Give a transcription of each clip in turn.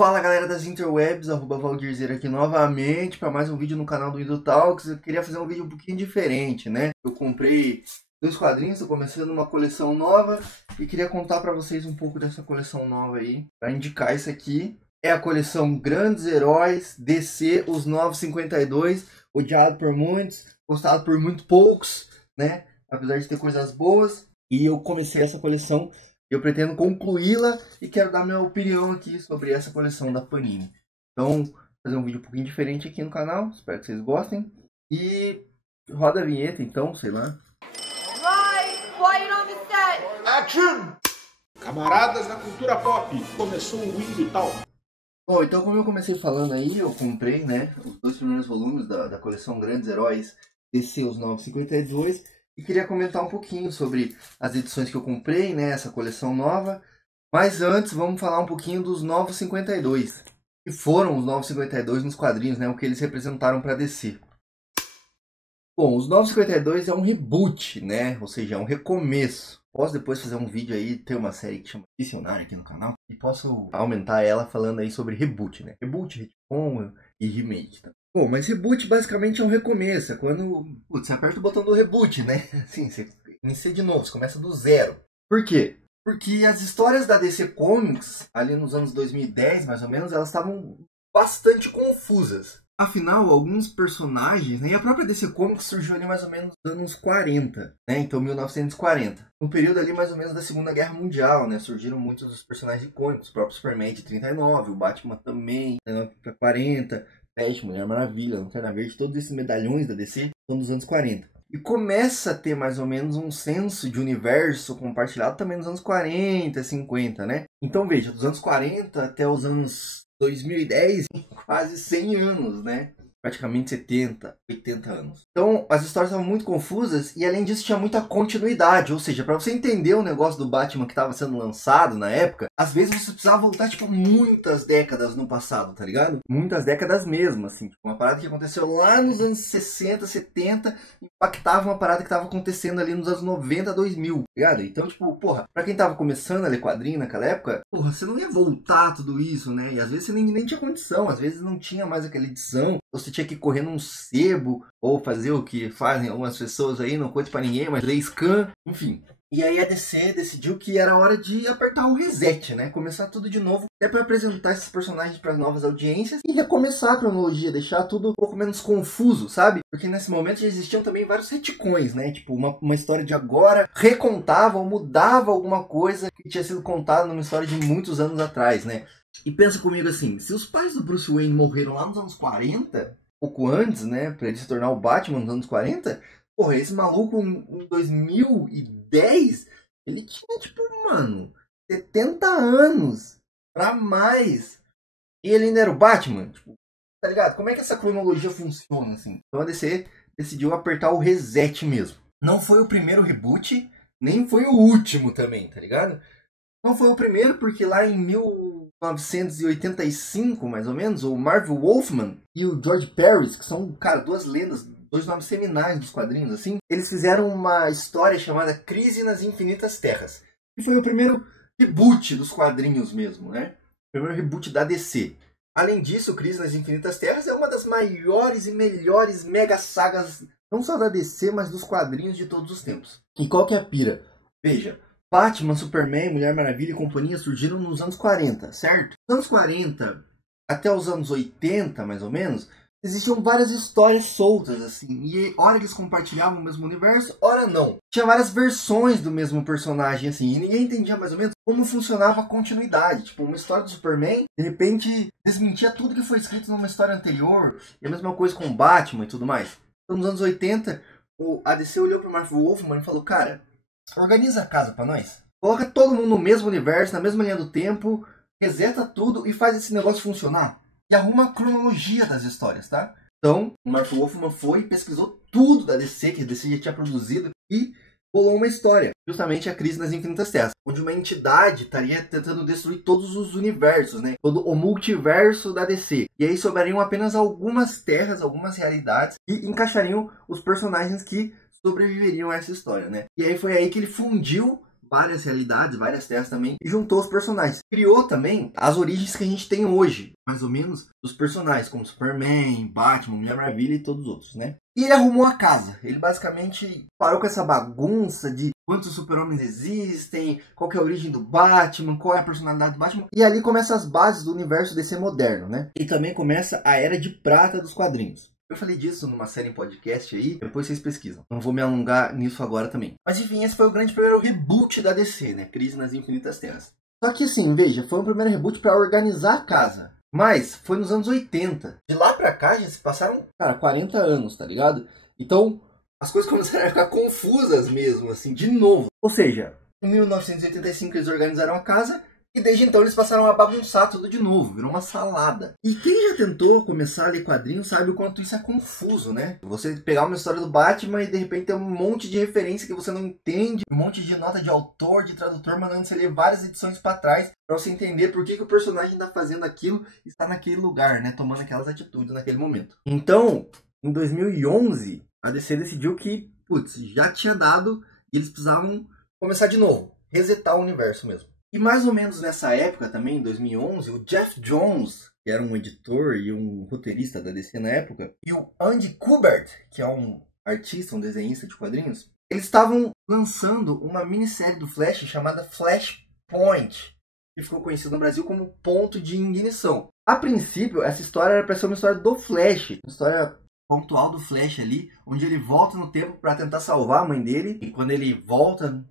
Fala galera das interwebs, @valdirzeira aqui novamente para mais um vídeo no canal do Indo Talks. Eu queria fazer um vídeo um pouquinho diferente, né? Eu comprei dois quadrinhos, estou começando uma coleção nova e queria contar para vocês um pouco dessa coleção nova aí. Para indicar isso aqui, é a coleção Grandes Heróis DC, os Novos 52, odiado por muitos, gostado por muito poucos, né? Apesar de ter coisas boas. E eu comecei essa coleção. Eu pretendo concluí-la e quero dar minha opinião aqui sobre essa coleção da Panini. Então, vou fazer um vídeo um pouquinho diferente aqui no canal. Espero que vocês gostem. E roda a vinheta, então, sei lá. Action! Camaradas da cultura pop, começou o Indo Talks. Bom, então como eu comecei falando aí, eu comprei, né, os dois primeiros volumes da coleção Grandes Heróis DC, os Novos 52. E queria comentar um pouquinho sobre as edições que eu comprei, né, essa coleção nova. Mas antes, vamos falar um pouquinho dos Novos 52. Que foram os Novos 52 nos quadrinhos, né, o que eles representaram para DC. Bom, os Novos 52 é um reboot, né, ou seja, é um recomeço. Posso depois fazer um vídeo aí, ter uma série que chama Visionário aqui no canal. E posso aumentar ela falando aí sobre reboot, né. Reboot, retcon e remake, tá? Bom, mas reboot basicamente é um recomeço. É quando você aperta o botão do reboot, né? Assim, você inicia de novo, você começa do zero. Por quê? Porque as histórias da DC Comics, ali nos anos 2010, mais ou menos, elas estavam bastante confusas. Afinal, alguns personagens, né? E a própria DC Comics surgiu ali mais ou menos nos anos 40, né? Então, 1940. No período ali mais ou menos da Segunda Guerra Mundial, né? Surgiram muitos dos personagens icônicos. O próprio Superman de 39, o Batman também, 39 para 40... Mulher Maravilha, Lanterna Verde, todos esses medalhões da DC são dos anos 40. E começa a ter mais ou menos um senso de universo compartilhado também nos anos 40, 50, né? Então veja, dos anos 40 até os anos 2010, quase 100 anos, né? Praticamente 70, 80 anos. Então, as histórias estavam muito confusas e, além disso, tinha muita continuidade. Ou seja, para você entender o negócio do Batman que estava sendo lançado na época, às vezes você precisava voltar, tipo, muitas décadas no passado, tá ligado? Muitas décadas mesmo, assim. Tipo, uma parada que aconteceu lá nos anos 60, 70, impactava uma parada que estava acontecendo ali nos anos 90, 2000, tá ligado? Então, tipo, porra, pra quem tava começando a ler quadrinho naquela época, porra, você não ia voltar tudo isso, né? E às vezes você nem tinha condição, às vezes não tinha mais aquela edição. Você tinha que correr num sebo, ou fazer o que fazem algumas pessoas aí, não conto pra ninguém, mas ler scan, enfim. E aí a DC decidiu que era hora de apertar o reset, né? Começar tudo de novo, até para apresentar esses personagens para novas audiências e recomeçar a cronologia, deixar tudo um pouco menos confuso, sabe? Porque nesse momento já existiam também vários retcons, né? Tipo, uma história de agora recontava ou mudava alguma coisa que tinha sido contada numa história de muitos anos atrás, né? E pensa comigo assim, se os pais do Bruce Wayne morreram lá nos anos 40, pouco antes, né, pra ele se tornar o Batman nos anos 40, porra, esse maluco em 2010, ele tinha, tipo, mano, 70 anos pra mais. E ele ainda era o Batman, tipo, tá ligado? Como é que essa cronologia funciona, assim? Então a DC decidiu apertar o reset mesmo. Não foi o primeiro reboot, nem foi o último também, tá ligado? Não foi o primeiro porque lá em 1985, mais ou menos, o Marv Wolfman e o George Pérez, que são, cara, duas lendas, dois nomes seminais dos quadrinhos, assim, eles fizeram uma história chamada Crise nas Infinitas Terras. E foi o primeiro reboot dos quadrinhos mesmo, né? O primeiro reboot da DC. Além disso, Crise nas Infinitas Terras é uma das maiores e melhores mega sagas, não só da DC, mas dos quadrinhos de todos os tempos. E qual que é a pira? Veja, Batman, Superman, Mulher Maravilha e companhia surgiram nos anos 40, certo? Nos anos 40 até os anos 80, mais ou menos, existiam várias histórias soltas, assim. E ora eles compartilhavam o mesmo universo, ora não. Tinha várias versões do mesmo personagem, assim. E ninguém entendia mais ou menos como funcionava a continuidade. Tipo, uma história do Superman, de repente, desmentia tudo que foi escrito numa história anterior. E a mesma coisa com o Batman e tudo mais. Então, nos anos 80, a DC olhou para o Marv Wolfman e falou, cara, organiza a casa pra nós. Coloca todo mundo no mesmo universo, na mesma linha do tempo, reseta tudo e faz esse negócio funcionar. E arruma a cronologia das histórias, tá? Então, o Marv Wolfman foi e pesquisou tudo da DC, que a DC já tinha produzido, e bolou uma história. Justamente a Crise nas Infinitas Terras, onde uma entidade estaria tentando destruir todos os universos, né? Todo o multiverso da DC. E aí sobrariam apenas algumas terras, algumas realidades, e encaixariam os personagens que sobreviveriam a essa história, né? E aí foi aí que ele fundiu várias realidades, várias terras também, e juntou os personagens. Criou também as origens que a gente tem hoje, mais ou menos, dos personagens, como Superman, Batman, Mulher Maravilha e todos os outros, né? E ele arrumou a casa. Ele basicamente parou com essa bagunça de quantos super-homens existem, qual que é a origem do Batman, qual é a personalidade do Batman. E ali começam as bases do universo DC moderno, né? E também começa a Era de Prata dos quadrinhos. Eu falei disso numa série em podcast aí, depois vocês pesquisam. Não vou me alongar nisso agora também. Mas enfim, esse foi o grande primeiro reboot da DC, né? Crise nas Infinitas Terras. Só que assim, veja, foi um primeiro reboot para organizar a casa. Mas foi nos anos 80. De lá pra cá já se passaram, cara, 40 anos, tá ligado? Então, as coisas começaram a ficar confusas mesmo, assim, de novo. Ou seja, em 1985 eles organizaram a casa e desde então eles passaram a bagunçar tudo de novo. Virou uma salada. E quem já tentou começar a ler quadrinhos sabe o quanto isso é confuso, né? Você pegar uma história do Batman e de repente ter um monte de referência que você não entende. Um monte de nota de autor, de tradutor, mandando você ler várias edições pra trás. Pra você entender por que o personagem tá fazendo aquilo e está naquele lugar, né? Tomando aquelas atitudes naquele momento. Então, em 2011, a DC decidiu que, putz, já tinha dado e eles precisavam começar de novo. Resetar o universo mesmo. E mais ou menos nessa época também, em 2011, o Jeff Jones, que era um editor e um roteirista da DC na época, e o Andy Kubert, que é um artista, um desenhista de quadrinhos, eles estavam lançando uma minissérie do Flash chamada Flashpoint, que ficou conhecido no Brasil como Ponto de Ignição. A princípio, essa história era para ser uma história do Flash, uma história pontual do Flash ali, onde ele volta no tempo para tentar salvar a mãe dele, e quando ele volta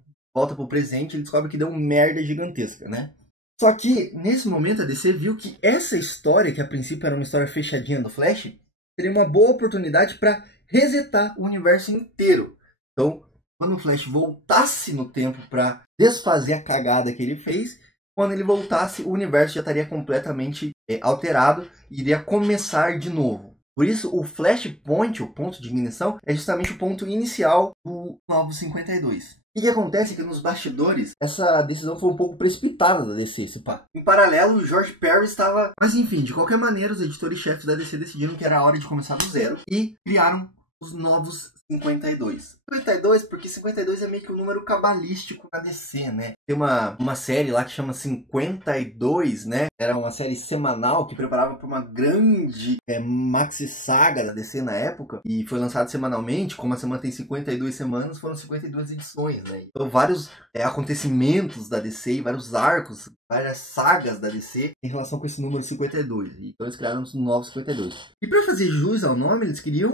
pro presente, ele descobre que deu uma merda gigantesca, né? Só que, nesse momento, a DC viu que essa história, que a princípio era uma história fechadinha do Flash, seria uma boa oportunidade para resetar o universo inteiro. Então, quando o Flash voltasse no tempo para desfazer a cagada que ele fez, quando ele voltasse, o universo já estaria completamente alterado e iria começar de novo. Por isso, o Flashpoint, o ponto de ignição, é justamente o ponto inicial do Novo 52. E o que acontece é que nos bastidores, essa decisão foi um pouco precipitada da DC, se pá. Em paralelo, o George Perry estava... Mas enfim, de qualquer maneira, os editores-chefes da DC decidiram que era a hora de começar do zero e criaram os novos 52. 52 porque 52 é meio que um número cabalístico na DC, né? Tem uma série lá que chama 52, né? Era uma série semanal que preparava para uma grande maxi saga da DC na época. E foi lançado semanalmente. Como a semana tem 52 semanas, foram 52 edições, né? Então vários acontecimentos da DC e vários arcos, várias sagas da DC em relação com esse número 52. Então eles criaram os novos 52. E para fazer jus ao nome, eles queriam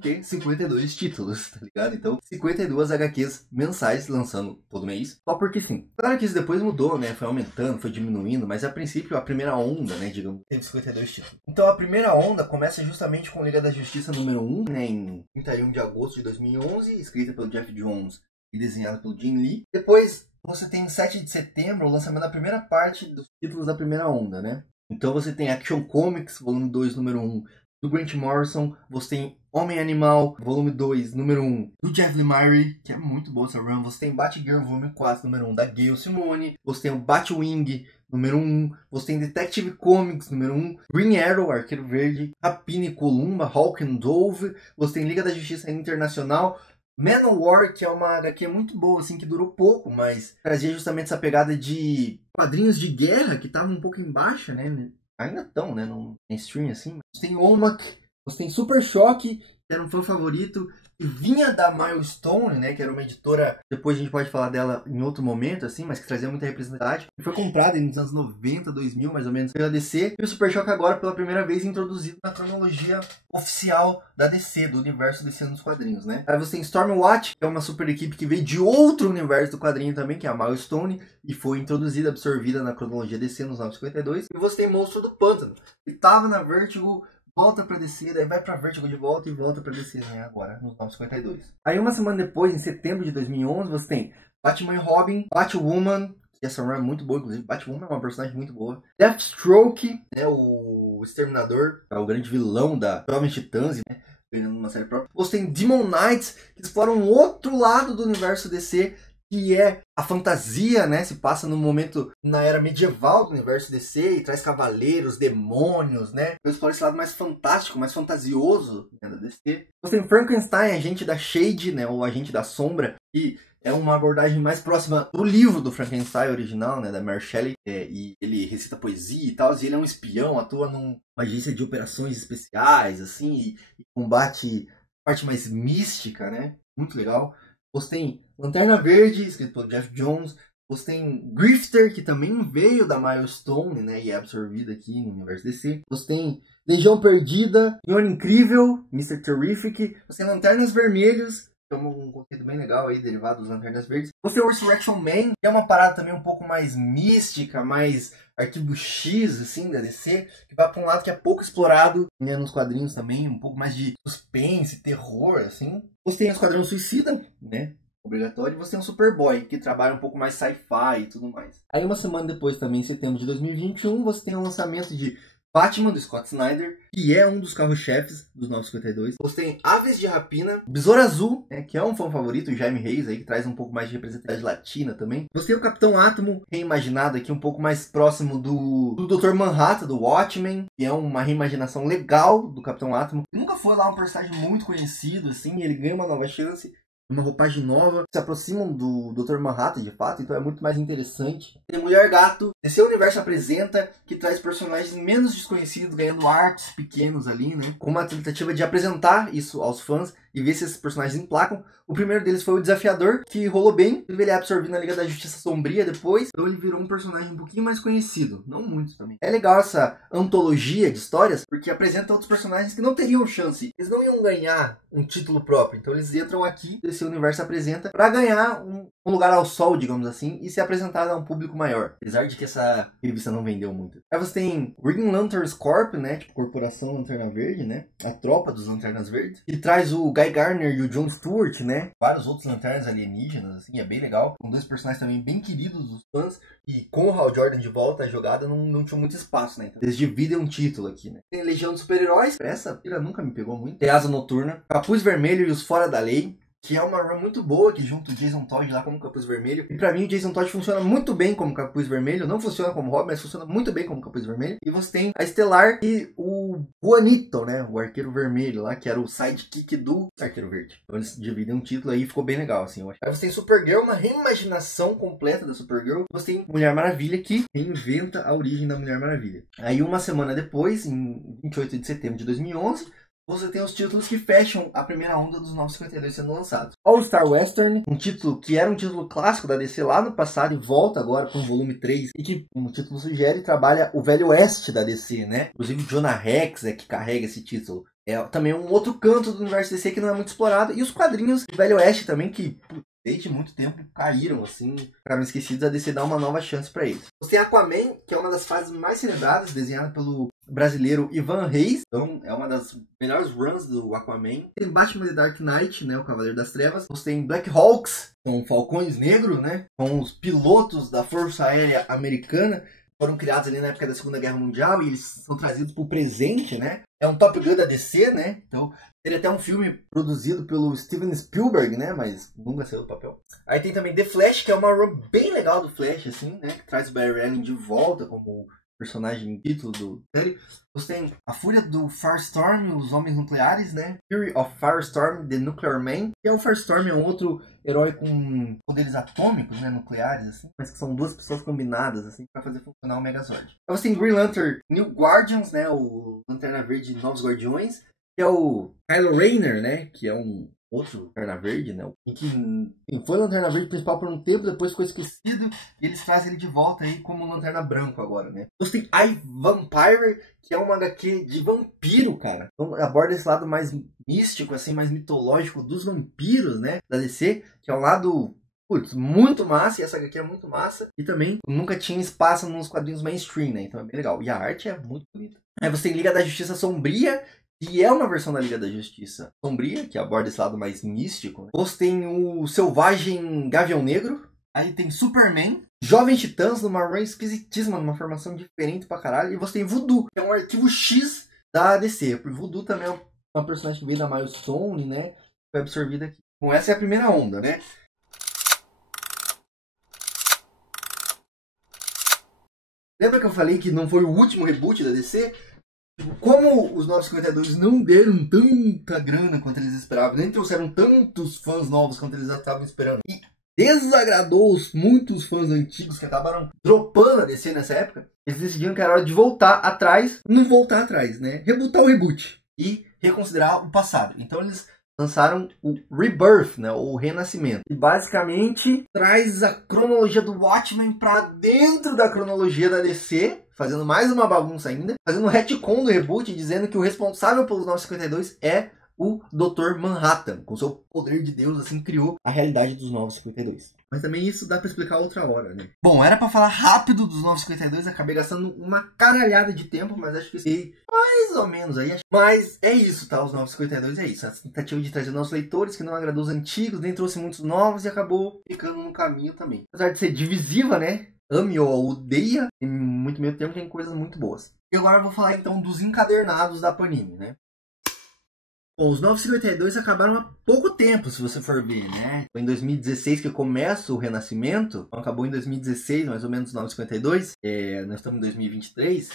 ter 52 títulos, tá ligado? Então, 52 HQs mensais lançando todo mês, só porque sim. Claro que isso depois mudou, né? Foi aumentando, foi diminuindo, mas a princípio a primeira onda, né, digamos, teve 52 títulos. Então a primeira onda começa justamente com Liga da Justiça número 1, né, em 31 de agosto de 2011, escrita pelo Jeff Jones e desenhada pelo Jim Lee. Depois você tem em 7 de setembro o lançamento da primeira parte dos títulos da primeira onda, né? Então você tem Action Comics, volume 2, número 1, do Grant Morrison. Você tem Homem Animal, volume 2, número 1, do Jeff Lemire, que é muito boa essa run. Você tem Batgirl, volume 4, número 1, da Gail Simone. Você tem o Batwing, número 1. Você tem Detective Comics, número 1. Green Arrow, Arqueiro Verde. Rapina e Columba, Hawk and Dove. Você tem Liga da Justiça Internacional. Manowar, que é uma HQ muito boa, assim, que durou pouco, mas trazia justamente essa pegada de quadrinhos de guerra, que tava um pouco em baixa, né? Ainda estão, né? No mainstream, assim. Você tem Omak, você tem Super Choque, que era um fã favorito, que vinha da Milestone, né? Que era uma editora, depois a gente pode falar dela em outro momento, assim, mas que trazia muita representatividade. E foi comprada nos anos 90, 2000, mais ou menos, pela DC. E o Super Choque agora, pela primeira vez, introduzido na cronologia oficial da DC, do universo DC nos quadrinhos, né? Aí você tem Stormwatch, que é uma super equipe que veio de outro universo do quadrinho também, que é a Milestone, e foi introduzida, absorvida na cronologia DC nos 952. E você tem Monstro do Pântano, que estava na Vertigo, volta pra DC, daí vai pra Vertigo de volta e volta pra DC, né, agora, nos 952. Aí uma semana depois, em setembro de 2011, você tem Batman e Robin, Batwoman, que essa run é muito boa, inclusive, Batwoman é uma personagem muito boa, Deathstroke, né, o Exterminador, é o grande vilão da Jovens Titãs, né, ganhando uma série própria. Você tem Demon Knights, que explora um outro lado do universo DC, que é a fantasia, né? Se passa no momento, na era medieval do universo DC, e traz cavaleiros, demônios, né? Eu exploro esse lado mais fantástico, mais fantasioso, né, da DC. Você tem Frankenstein, agente da Shade, né? Ou agente da sombra, e é uma abordagem mais próxima do livro do Frankenstein original, né, da Mary Shelley, e ele recita poesia e tal, e ele é um espião, atua numa agência de operações especiais, assim, e combate a parte mais mística, né, muito legal. Você tem Lanterna Verde, escrito pelo Jeff Jones. Você tem Grifter, que também veio da Milestone, né, e é absorvido aqui no universo DC. Você tem Legião Perdida, Senhor Incrível, Mr. Terrific. Você tem Lanternas Vermelhos, que é um conceito bem legal aí, derivado dos Lanternas Verdes. Você tem o Resurrection Man, que é uma parada também um pouco mais mística, mais Arquivo X, assim, da DC, que vai para um lado que é pouco explorado, né, nos quadrinhos também, um pouco mais de suspense, terror, assim. Você tem o Esquadrão Suicida, né, obrigatório, e você tem o Superboy, que trabalha um pouco mais sci-fi e tudo mais. Aí uma semana depois, também em setembro de 2021, você tem o lançamento de Batman, do Scott Snyder, que é um dos carros-chefes dos 952. Você tem Aves de Rapina, Besouro Azul, que é um fã favorito, o Jaime Reis, aí, que traz um pouco mais de representatividade latina também. Você tem o Capitão Átomo, reimaginado aqui, um pouco mais próximo do Dr. Manhattan, do Watchmen, que é uma reimaginação legal do Capitão Átomo. Nunca foi lá um personagem muito conhecido, assim, ele ganha uma nova chance, uma roupagem nova, se aproximam do Dr. Manhattan de fato, então é muito mais interessante. Tem Mulher Gato, esse universo apresenta, que traz personagens menos desconhecidos, ganhando arcos pequenos ali, né? Com uma tentativa de apresentar isso aos fãs e ver se esses personagens emplacam. O primeiro deles foi o Desafiador, que rolou bem. Ele é absorvido na Liga da Justiça Sombria depois. Então ele virou um personagem um pouquinho mais conhecido. Não muito também. É legal essa antologia de histórias, porque apresenta outros personagens que não teriam chance. Eles não iam ganhar um título próprio. Então eles entram aqui, esse universo apresenta, para ganhar um lugar ao sol, digamos assim, e ser apresentado a um público maior. Apesar de que essa revista não vendeu muito. Aí você tem Green Lanterns Corp, né? Tipo, Corporação Lanterna Verde, né? A tropa dos Lanternas Verdes. Que traz o Guy Gardner e o John Stewart, né? Vários outros lanternas alienígenas, assim, é bem legal. Com dois personagens também bem queridos dos fãs. E com o Hal Jordan de volta, a jogada não tinha muito espaço, né? Então, eles dividem um título aqui, né? Tem Legião dos Super-Heróis. Essa pira nunca me pegou muito. Tem Asa Noturna. Capuz Vermelho e os Fora da Lei, que é uma run muito boa, que junta o Jason Todd lá como Capuz Vermelho. E pra mim o Jason Todd funciona muito bem como Capuz Vermelho. Não funciona como Robin, mas funciona muito bem como Capuz Vermelho. E você tem a Estelar e o Juanito, né? O Arqueiro Vermelho lá, que era o sidekick do Arqueiro Verde. Então eles dividem um título aí e ficou bem legal, assim, eu acho. Aí você tem Supergirl, uma reimaginação completa da Supergirl. Você tem Mulher Maravilha, que reinventa a origem da Mulher Maravilha. Aí uma semana depois, em 28 de setembro de 2011... você tem os títulos que fecham a primeira onda dos 952 sendo lançados. All Star Western, um título que era um título clássico da DC lá no passado e volta agora com o volume 3. E que, como o título sugere, trabalha o Velho Oeste da DC, né? Inclusive o Jonah Rex é que carrega esse título. É também um outro canto do universo DC que não é muito explorado. E os quadrinhos do Velho Oeste também, que desde muito tempo caíram, assim, ficaram esquecidos. A DC dá uma nova chance pra eles. Você tem Aquaman, que é uma das fases mais celebradas, desenhada pelo brasileiro Ivan Reis. Então é uma das melhores runs do Aquaman. Tem Batman The Dark Knight, né, o Cavaleiro das Trevas. Você tem Black Hawks, são Falcões Negros, né, com os pilotos da Força Aérea Americana. Foram criados ali na época da Segunda Guerra Mundial e eles são trazidos para o presente, né? É um Top Gun da DC, né? Então, teria até um filme produzido pelo Steven Spielberg, né? Mas nunca saiu do papel. Aí tem também The Flash, que é uma run bem legal do Flash, assim, né? Que traz o Barry Allen de volta como personagem título do série. Você tem a Fúria do Firestorm, os Homens Nucleares, né? Fury of Firestorm, The Nuclear Man. E o Firestorm é um outro herói com poderes atômicos, né? Nucleares, assim. Mas que são duas pessoas combinadas, assim, pra fazer funcionar o Megazord. Aí você tem Green Lantern New Guardians, né? O Lanterna Verde Novos Guardiões. Que é o Kylo Rayner, né? Que é um outro Lanterna Verde, né? E que foi Lanterna Verde principal por um tempo, depois ficou esquecido. E eles trazem ele de volta aí como Lanterna Branco agora, né? Você tem I, Vampire, que é uma HQ de vampiro, cara. Então aborda esse lado mais místico, assim, mais mitológico dos vampiros, né? Da DC, que é um lado, putz, muito massa. E essa HQ é muito massa. E também nunca tinha espaço nos quadrinhos mainstream, né? Então é bem legal. E a arte é muito bonita. Aí você tem Liga da Justiça Sombria, que é uma versão da Liga da Justiça Sombria, que aborda esse lado mais místico. Você tem o Selvagem Gavião Negro. Aí tem Superman, Jovens Titãs, numa run esquisitíssima, numa formação diferente pra caralho. E você tem Voodoo, que é um arquivo X da DC. O Voodoo também é uma personagem que veio da Milestone, né? Foi absorvida aqui. Bom, essa é a primeira onda, né? Lembra que eu falei que não foi o último reboot da DC? Como os 952 não deram tanta grana quanto eles esperavam, nem trouxeram tantos fãs novos quanto eles estavam esperando, e desagradou muitos fãs antigos que acabaram dropando a DC nessa época, eles decidiram que era hora de voltar atrás, não voltar atrás, né? Rebootar o reboot e reconsiderar o passado. Então eles lançaram o Rebirth, né? O Renascimento. E basicamente traz a cronologia do Watchmen para dentro da cronologia da DC, fazendo mais uma bagunça ainda, fazendo um retcon do reboot, dizendo que o responsável pelos 952 é o Dr. Manhattan, com seu poder de Deus, assim, criou a realidade dos 952. Mas também isso dá pra explicar outra hora, né? Bom, era pra falar rápido dos 952, acabei gastando uma caralhada de tempo, mas acho que sei mais ou menos aí. Mas é isso, tá? Os 952 é isso. A tentativa de trazer novos leitores, que não agradou os antigos, nem trouxe muitos novos e acabou ficando no caminho também. Apesar de ser divisiva, né? Ame ou odeia, em muito meio tempo tem coisas muito boas. E agora eu vou falar então dos encadernados da Panini, né? Bom, os 952 acabaram há pouco tempo, se você for ver, né? Foi em 2016 que começa o Renascimento, então acabou em 2016, mais ou menos, 952. Nós estamos em 2023,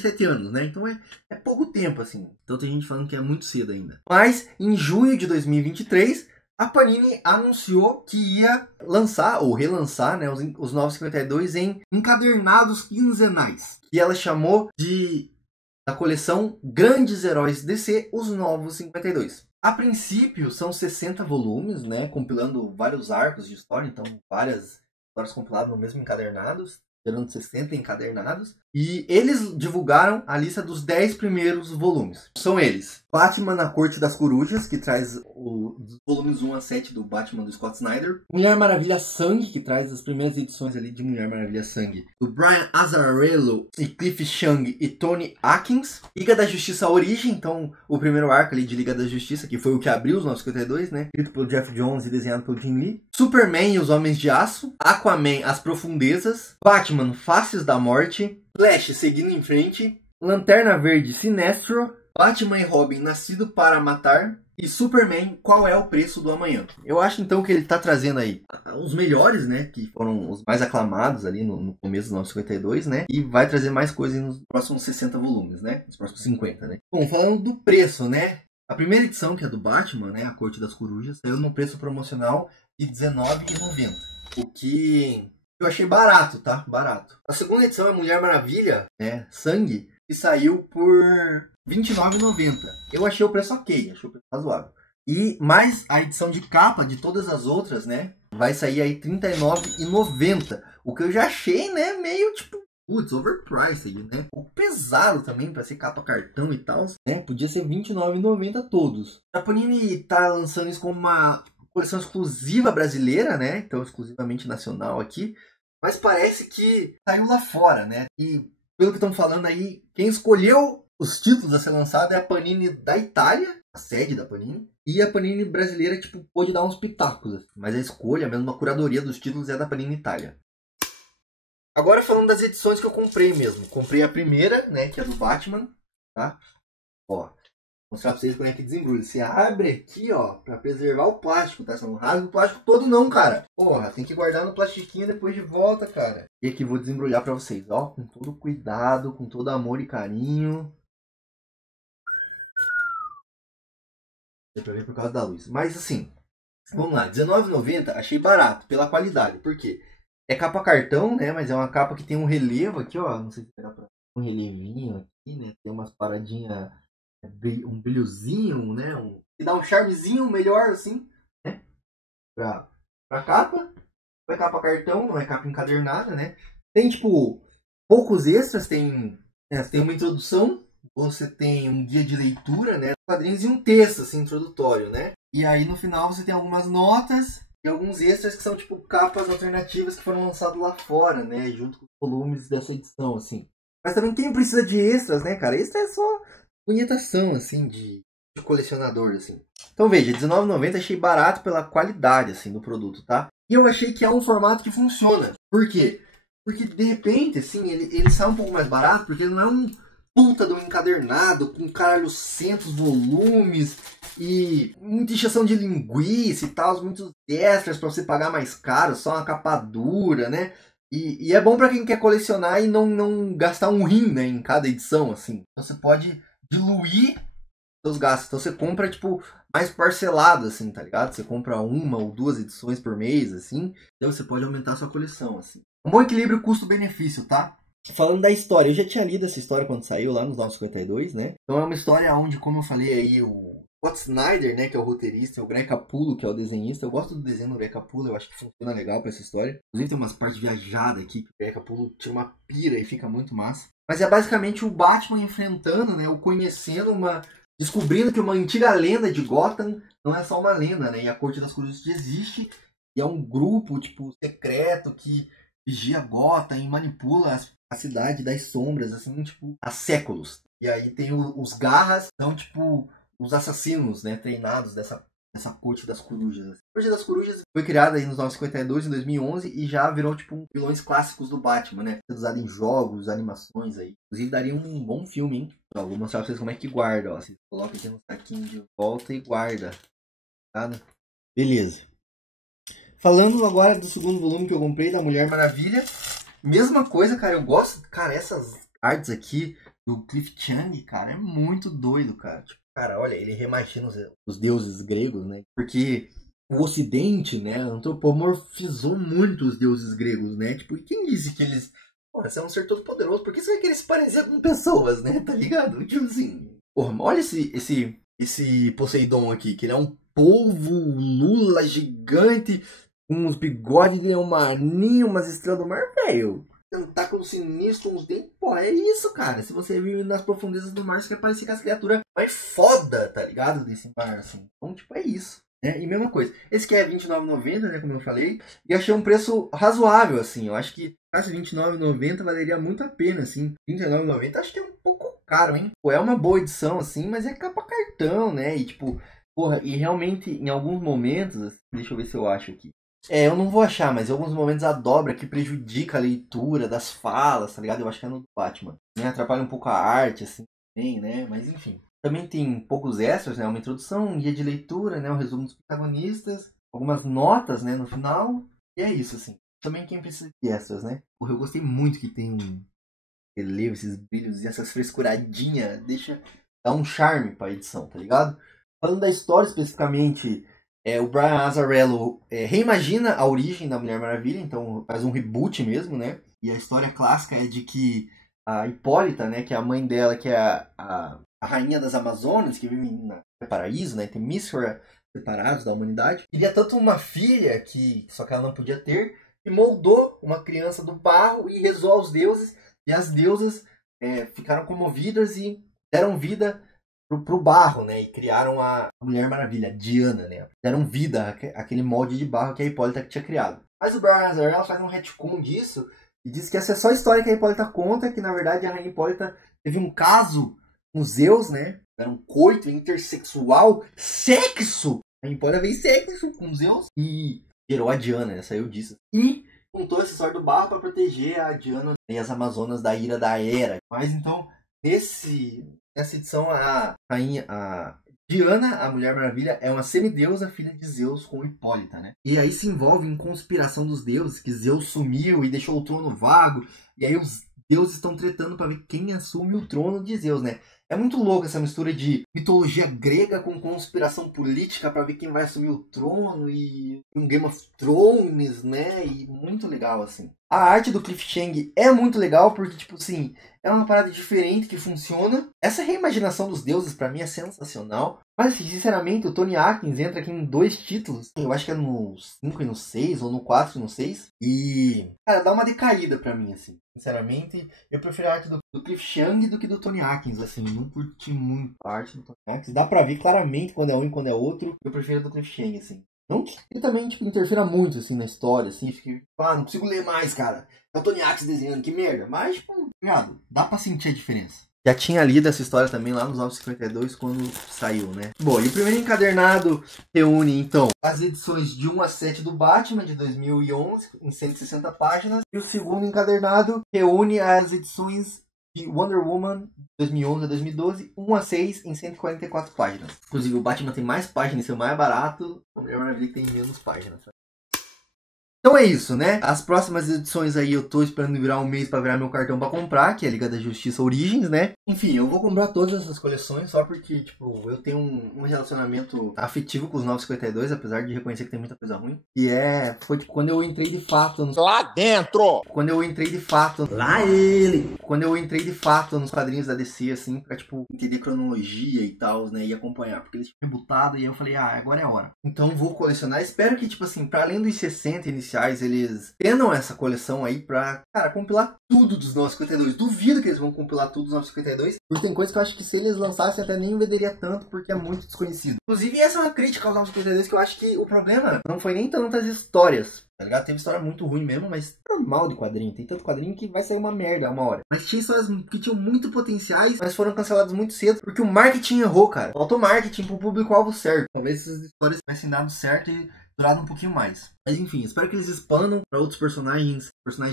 7 anos, né? Então é pouco tempo, assim. Então tem gente falando que é muito cedo ainda. Mas, em junho de 2023, a Panini anunciou que ia lançar, ou relançar, né, os 952 em encadernados quinzenais. E ela chamou da coleção Grandes Heróis DC, os Novos 52. A princípio são 60 volumes, né, compilando vários arcos de história, então várias histórias compiladas no mesmo encadernados, gerando 60 encadernados. E eles divulgaram a lista dos 10 primeiros volumes. São eles: Batman na Corte das Corujas, que traz os volumes 1 a 7 do Batman do Scott Snyder. Mulher Maravilha Sangue, que traz as primeiras edições ali de Mulher Maravilha Sangue, do Brian Azzarello e Cliff Chiang e Tony Atkins. Liga da Justiça Origem, então o primeiro arco ali de Liga da Justiça, que foi o que abriu os 952, né? Escrito pelo Jeff Jones e desenhado pelo Jim Lee. Superman e os Homens de Aço. Aquaman, As Profundezas. Batman, Faces da Morte. Flash, Seguindo em Frente. Lanterna Verde, Sinestro. Batman e Robin, Nascido para Matar. E Superman, Qual é o Preço do Amanhã. Eu acho então que ele está trazendo aí os melhores, né? Que foram os mais aclamados ali no começo dos 952, né? E vai trazer mais coisas nos próximos 60 volumes, né? Nos próximos 50, né? Bom, falando do preço, né? A primeira edição, que é do Batman, né? A Corte das Corujas, saiu num preço promocional de R$19,90. O que eu achei barato, tá? Barato. A segunda edição é Mulher Maravilha, né? Sangue, que saiu por R$29,90. Eu achei o preço ok, achei o preço razoável. E mais a edição de capa de todas as outras, né? Vai sair aí R$39,90. O que eu já achei, né? Meio tipo, putz, overpriced, né? Um pouco pesado também para ser capa cartão e tal, né? Podia ser R$29,90 todos. A Panini tá lançando isso como uma coleção exclusiva brasileira, né? Então exclusivamente nacional aqui. Mas parece que saiu lá fora, né? E pelo que estão falando aí, quem escolheu os títulos a ser lançado é a Panini da Itália, a sede da Panini. E a Panini brasileira, tipo, pôde dar uns pitacos. Assim. Mas a escolha, mesmo a curadoria dos títulos é da Panini Itália. Agora falando das edições que eu comprei mesmo. Comprei a primeira, né, que é do Batman, tá? Ó, vou mostrar pra vocês como é que desembrulha. Você abre aqui, ó, pra preservar o plástico, tá? Você não rasga o plástico todo não, cara. Porra, tem que guardar no plastiquinho depois de volta, cara. E aqui vou desembrulhar pra vocês, ó, com todo cuidado, com todo amor e carinho. Deu pra ver por causa da luz. Mas assim, vamos lá, R$19,90 achei barato pela qualidade. Por quê? É capa cartão, né? Mas é uma capa que tem um relevo aqui, ó. Não sei se dá pra um relevinho aqui, né? Tem umas paradinhas, um brilhozinho, né? Que dá um charmezinho melhor, assim, né? Pra capa. Não é capa cartão, não é capa encadernada, né? Tem, tipo, poucos extras. Tem uma introdução. Você tem um guia de leitura, né? Quadrinhos e um texto, assim, introdutório, né? E aí, no final, você tem algumas notas e alguns extras que são, tipo, capas alternativas que foram lançados lá fora, né? Junto com os volumes dessa edição, assim. Mas também quem precisa de extras, né, cara? Extra é só bonitação, assim, de colecionador, assim. Então, veja, R$19,90 achei barato pela qualidade, assim, do produto, tá? E eu achei que é um formato que funciona. Por quê? Porque, de repente, assim, ele sai um pouco mais barato, porque ele não é um puta do encadernado, com caralho 100 volumes e muita injeção de linguiça e tal, muitos extras para você pagar mais caro, só uma capa dura, né? E é bom para quem quer colecionar e não gastar um rim, né, em cada edição, assim. Então você pode diluir seus gastos. Então você compra, tipo, mais parcelado, assim, tá ligado? Você compra 1 ou 2 edições por mês, assim. Então você pode aumentar a sua coleção, assim. Um bom equilíbrio custo-benefício, tá? Falando da história, eu já tinha lido essa história quando saiu lá nos 952, né? Então é uma história onde, como eu falei aí, o Scott Snyder, né, que é o roteirista, o Greg Capullo, que é o desenhista. Eu gosto do desenho do Greg Capullo, eu acho que funciona legal pra essa história. Inclusive tem umas partes viajadas aqui, que o Greg Capullo tira uma pira e fica muito massa. Mas é basicamente o Batman enfrentando, né, o conhecendo descobrindo que uma antiga lenda de Gotham não é só uma lenda, né? E a Corte das Cruzes existe e é um grupo, tipo, secreto que vigia Gotham e manipula a cidade das sombras, assim, tipo, há séculos. E aí tem os Garras, são, tipo, os assassinos, né, treinados dessa Corte das Corujas. A Corte das Corujas foi criada aí nos 952, em 2011, e já virou, tipo, vilões clássicos do Batman, né? Usado em jogos, animações aí. Inclusive, daria um bom filme, hein? Ó, vou mostrar pra vocês como é que guarda, ó. Você coloca aqui no saquinho de volta e guarda. Tá? Beleza. Falando agora do segundo volume que eu comprei, da Mulher Maravilha. Mesma coisa, cara. Eu gosto... Cara, essas artes aqui do Cliff Chiang, cara, é muito doido, cara. Tipo, cara, olha, ele reimagina os deuses gregos, né? Porque o Ocidente, né, antropomorfizou muito os deuses gregos, né? Tipo, e quem disse que eles... Porra, você é um ser todo poderoso, por que você vai querer se parecer com pessoas, né? Tá ligado? Tipo assim... Porra, olha esse Poseidon aqui, que ele é um polvo lula gigante, com uns bigodes de um marinho, umas estrelas do mar, velho. Tentáculo sinistro, uns dentes. Pô, é isso, cara. Se você vive nas profundezas do mar, você quer parecer com as criaturas mais foda, tá ligado? Desse mar, assim. Então, tipo, é isso. Né? E mesma coisa. Esse aqui é R$29,90, né? Como eu falei. E achei um preço razoável, assim. Eu acho que se R$29,90 valeria muito a pena, assim. R$29,90 acho que é um pouco caro, hein? Pô, é uma boa edição, assim, mas é capa cartão, né? E, tipo, porra, e realmente, em alguns momentos, assim, deixa eu ver se eu acho aqui. Eu não vou achar, mas em alguns momentos a dobra que prejudica a leitura das falas, tá ligado? Eu acho que é no Batman. Né? Atrapalha um pouco a arte, assim, também, né? Mas enfim. Também tem poucos extras, né? Uma introdução, um guia de leitura, né? Um resumo dos protagonistas, algumas notas, né? No final. E é isso, assim. Também quem precisa de extras, né? Porra, eu gostei muito que tem um relevo, esses brilhos e essas frescuradinhas. Dá um charme pra edição, tá ligado? Falando da história especificamente... o Brian Azzarello reimagina a origem da Mulher Maravilha, então faz um reboot mesmo, né? E a história clássica é de que a Hipólita, né, que é a mãe dela, que é a rainha das Amazonas, que vive no paraíso, né? Tem Mísfera separados da humanidade. Queria tanto uma filha, só que ela não podia ter, e moldou uma criança do barro e rezou aos deuses, e as deusas ficaram comovidas e deram vida pro barro, né? E criaram a Mulher Maravilha, Diana, né? Deram vida àquele molde de barro que a Hipólita tinha criado. Mas o Brian Azzarello faz um retcon disso e diz que essa é só a história que a Hipólita conta, que na verdade a rainha Hipólita teve um caso com Zeus, né? Era um coito intersexual, sexo! A Hipólita fez sexo com Zeus e gerou a Diana, né? Saiu disso. E contou essa história do barro para proteger a Diana e as Amazonas da ira da Hera. Mas então, nessa edição, a Diana, a Mulher Maravilha, é uma semideusa, filha de Zeus com Hipólita, né? E aí se envolve em conspiração dos deuses, que Zeus sumiu e deixou o trono vago. E aí os deuses estão tretando para ver quem assume o trono de Zeus, né? É muito louco essa mistura de mitologia grega com conspiração política para ver quem vai assumir o trono e um Game of Thrones, né? E muito legal, assim. A arte do Cliff Chiang é muito legal porque, tipo assim, é uma parada diferente que funciona. Essa reimaginação dos deuses, pra mim, é sensacional. Mas, sinceramente, o Tony Atkins entra aqui em 2 títulos. Eu acho que é no 5 e no 6, ou no 4 e no 6. E, cara, dá uma decaída pra mim, assim. Sinceramente, eu prefiro a arte do Cliff Chiang do que do Tony Atkins, assim. Não curti muito a arte do Tony Atkins. Dá pra ver claramente quando é um e quando é outro. Eu prefiro a do Cliff Chiang, assim. Não que ele também, tipo, interfira muito, assim, na história, assim. Fica, não consigo ler mais, cara. É o Tony Atkins desenhando, que merda. Mas, tipo, ligado, dá pra sentir a diferença. Já tinha lido essa história também lá nos 952 quando saiu, né? Bom, e o primeiro encadernado reúne, então, as edições de 1 a 7 do Batman, de 2011, em 160 páginas. E o segundo encadernado reúne as edições de Wonder Woman, 2011 a 2012, 1 a 6, em 144 páginas. Inclusive, o Batman tem mais páginas, é o mais barato. O Mulher Maravilha tem menos páginas. Então é isso, né? As próximas edições aí eu tô esperando virar um mês pra virar meu cartão pra comprar, que é a Liga da Justiça Origins, né? Enfim, eu vou comprar todas essas coleções só porque, tipo, eu tenho um relacionamento afetivo com os 952, apesar de reconhecer que tem muita coisa ruim. E foi tipo, quando eu entrei de fato Lá dentro! Quando eu entrei de fato... Lá ele! Quando eu entrei de fato nos quadrinhos da DC, assim, pra, tipo, entender cronologia e tal, né? E acompanhar. Porque eles tinham rebutado e aí eu falei, agora é a hora. Então vou colecionar. Espero que, tipo assim, pra além dos 60 iniciais, eles tenham essa coleção aí pra, cara, compilar tudo dos 952. Duvido que eles vão compilar tudo dos 952. Porque tem coisa que eu acho que se eles lançassem até nem venderia tanto, porque é muito desconhecido. Inclusive, essa é uma crítica aos 952, que eu acho que o problema não foi nem tantas histórias. Tá ligado? Teve história muito ruim mesmo, mas normal de quadrinho. Tem tanto quadrinho que vai sair uma merda uma hora. Mas tinha histórias que tinham muito potenciais, mas foram canceladas muito cedo, porque o marketing errou, cara. Faltou marketing pro público-alvo certo. Talvez essas histórias tivessem dado certo e durado um pouquinho mais. Mas enfim, espero que eles expandam para outros personagens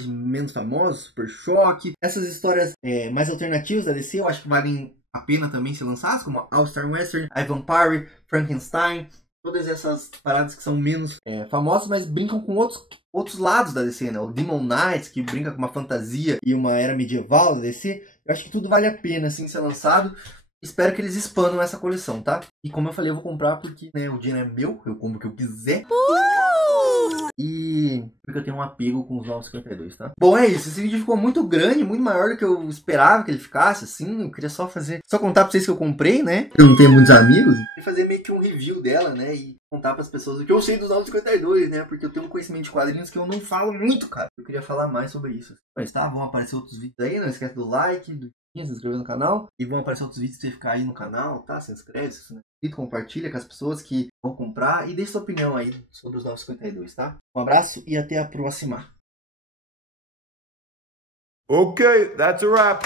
menos famosos, Super Choque. Essas histórias mais alternativas da DC, eu acho que valem a pena também ser lançadas, como All Star Western, I Vampire, Frankenstein. Todas essas paradas que são menos famosas, mas brincam com outros lados da DC, né? O Demon Knights, que brinca com uma fantasia e uma era medieval da DC. Eu acho que tudo vale a pena, assim, ser lançado. Espero que eles expandam essa coleção, tá? E como eu falei, eu vou comprar porque, né, o dinheiro é meu, eu compro o que eu quiser. E porque eu tenho um apego com os 952, tá? Bom, é isso. Esse vídeo ficou muito grande, muito maior do que eu esperava que ele ficasse, assim. Eu queria só contar pra vocês que eu comprei, né? Eu não tenho muitos amigos. E fazer meio que um review dela, né? E contar pras pessoas o que eu sei dos 952, né? Porque eu tenho um conhecimento de quadrinhos que eu não falo muito, cara. Eu queria falar mais sobre isso. Mas tá, vão aparecer outros vídeos aí. Não esquece do like, se inscrever no canal. E vão aparecer outros vídeos pra você ficar aí no canal, tá? Se inscreve, se não é inscrito, compartilha com as pessoas que vão comprar. E deixa sua opinião aí sobre os 952, tá? Um abraço e até a próxima. Okay, that's a wrap.